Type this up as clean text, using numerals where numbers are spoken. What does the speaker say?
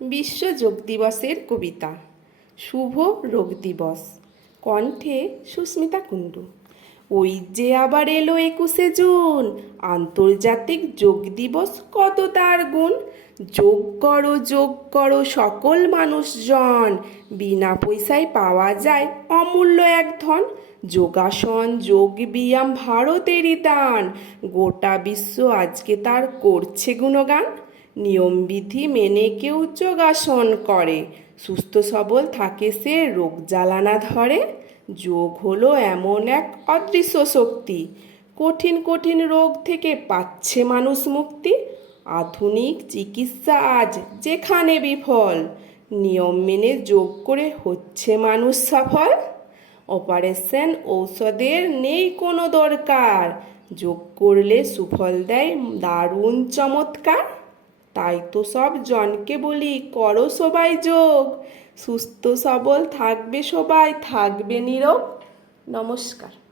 বিশ্ব যোগ দিবসের কবিতা। শুভ যোগ দিবস। কণ্ঠে সুস্মিতা কুণ্ডু। ওই যে আবার এলো 21শে জুন, আন্তর্জাতিক যোগ দিবস, কত তার গুণ। যোগ করো সকল মানুষজন, বিনা পয়সায় পাওয়া যায় অমূল্য এক ধন। যোগাসন যোগ ব্যায়াম ভারতেরই দান, গোটা বিশ্ব আজকে তার করছে গুণগান। নিয়মবিধি মেনে কেউ যোগাসন করে, সুস্থ সবল থাকে সে, রোগ জ্বালানা ধরে। যোগ হলো এমন এক অদৃশ্য শক্তি, কঠিন কঠিন রোগ থেকে পাচ্ছে মানুষ মুক্তি। আধুনিক চিকিৎসা আজ যেখানে বিফল, নিয়ম মেনে যোগ করে হচ্ছে মানুষ সফল। অপারেশন ঔষধের নেই কোনো দরকার, যোগ করলে সুফল দেয় দারুণ চমৎকার। তাই তো সব জনকে বলি, করো সবাই যোগ, সুস্থ সবল থাকবে সবাই, থাকবে নীরোগ। নমস্কার।